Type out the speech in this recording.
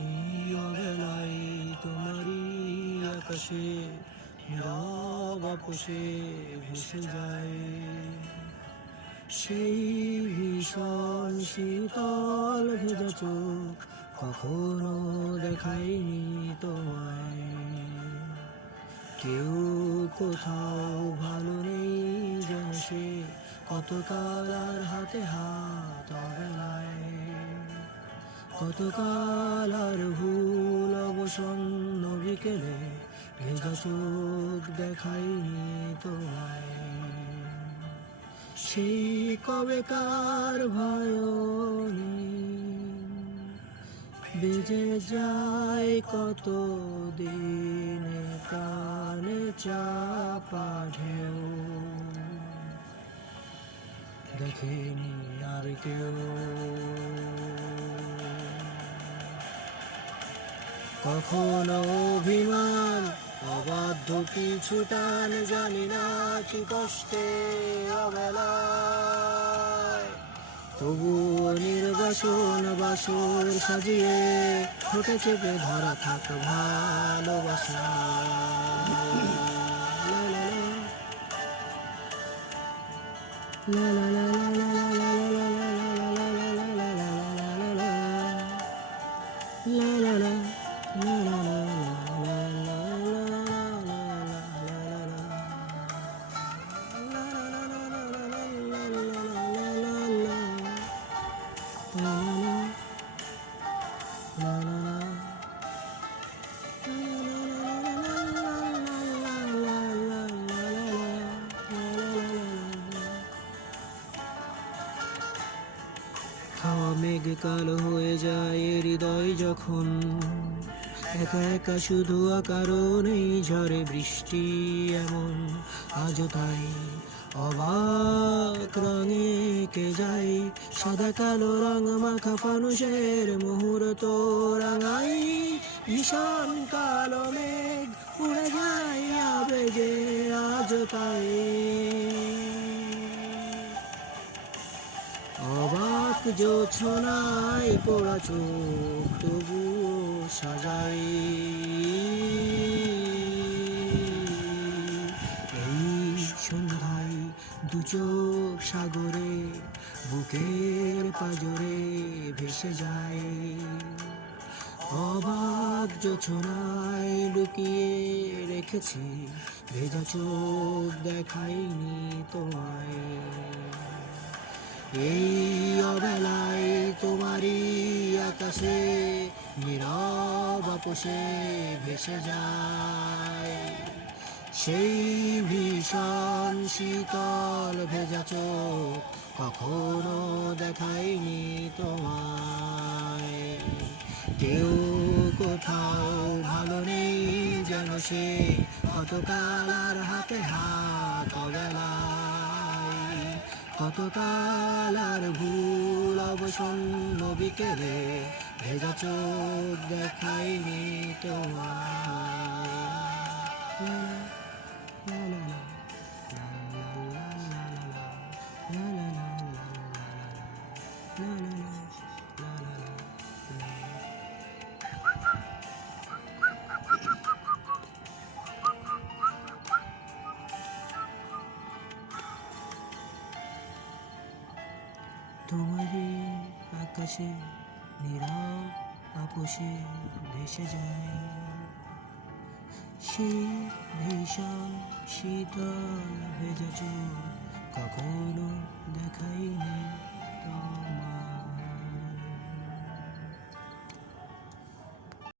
এই অবেলায় তোমারই আকাশে নীরব আপোষে ভেসে যায় সেই ভীষণ শীতল ভেজা চোখ, কখনো দেখায়নি তোমায়। কেউ কোথাও ভালো নেই যেন সে, কতকাল আর হাতে হাত অবেলায়, কতকাল আর ভুল অবসন্ন বিকেলে ভেজা চোখ দেখায়নি তোমায়। সেই কবেকার ভয়নি বেজে যায় কত দিনে প্রাণে চাপা ঢেউ, দেখেনি আর কেউ। কখনো অভিমান, অবাধ্য কিছু টান, জানি না কি কষ্টে অবেলায়, তবুও নির্বাসন বাসর সাজিয়ে ঠোঁটে চেপে ধরা থাক ভালোবাসা। লা লা লা লা লা লা লা লা লা খাওয়া মেঘ কালো হয়ে যায় হৃদয় যখন, একা একা শুধু কারণেই ঝরে বৃষ্টি এমন। আজও তাই অবাক রঙে কে যাই, সাদা কালো রং মাখা ফানুষের মুহূর্ত রাঙাই। ভীষণ কালো মেঘ উড়ে যায় আবেগে আজও তাই, অবাক জোছনায় পোড়া চোখ তবুও সাজাই। এই সন্ধ্যায় দু চোখ সাগরে বুকের পাজরে ভেসে যায়, অবাক জোছনায় লুকিয়ে রেখেছি ভেজা চোখ দেখাইনি তোমায়। এই অবেলায় তোমারই আকাশে নীরব আপোষে ভেসে যায় সেই ভীষণ শীতল ভেজা চোখ, কখনো দেখায়নি তোমায়। কেউ কোথাও ভালো নেই যেন সে, কতকাল আর হাতে হাত অবেলায়, কতকাল আর ভুল অবসন্ন বিকেলে ভেজা চোখ দেখায়নি তোমায়। তোমারই আকাশে নীরব আপোষে ভেসে যায় সেই ভীষণ শীতল ভেজা চোখ,